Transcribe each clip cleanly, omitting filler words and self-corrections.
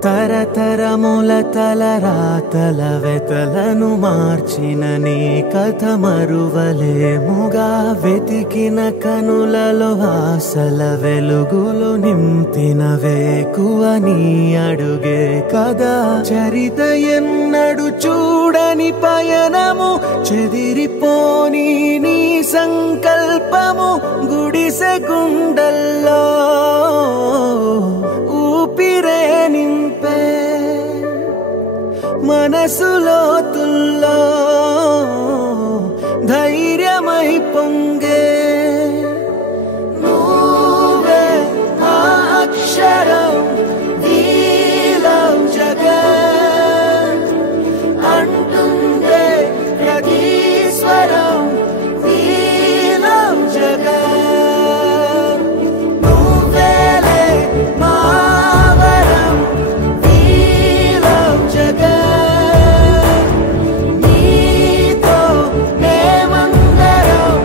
తరతరముల తలరాతల వెతలను మార్చిన నీ కథ మరువలేముగా వెతికిన కనులలో ఆశల వెలుగులు నింపిన వేకువ నీ అడుగే కదా చరిత ఎన్నడు చూడని పయనము చెదిరిపోని నీ సంకల్పము గుడిసె గుండల్లో ఊపిరే నింపే మనసులో తుల్లో ధైర్యమై పొంగే నువ్వే ఆ అక్షరం వీలం జగత్ అంటుందే ప్రతి స్వరం వీలం జగత్ నువ్వేలే మావరం వీలం జగత్ నీతో మేమందరం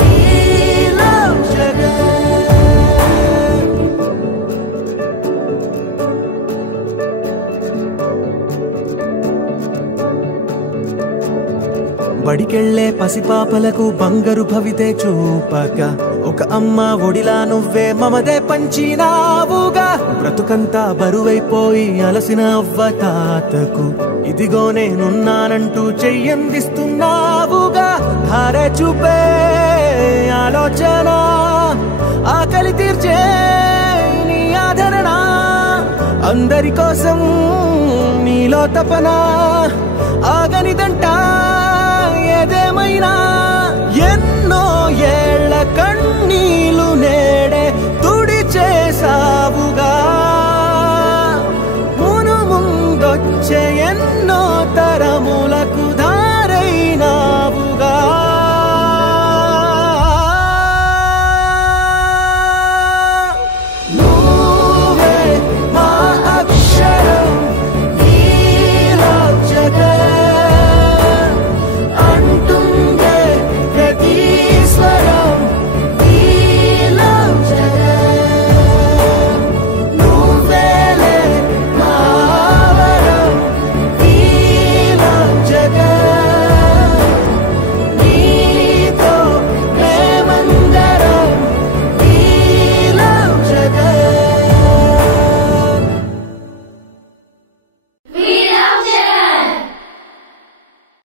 వీలం జగత్ బడికెళ్లే పసిపాపలకు బంగారు భవితే చూపక ఒక అమ్మ ఒడిలా నువ్వే మమదే పంచినావుగా బ్రతుకంతా బరువైపోయి అలసిన అవ్వ తాతకు ఇదిగో నేనున్నానంటూ చెయ్యందిస్తున్నావుగా ధారే చూపే ఆలోచన ఆకలి తీర్చే నీ ఆదరణ అందరి కోసం నీలో తపన ఆగనిదంట ఏదేమైనా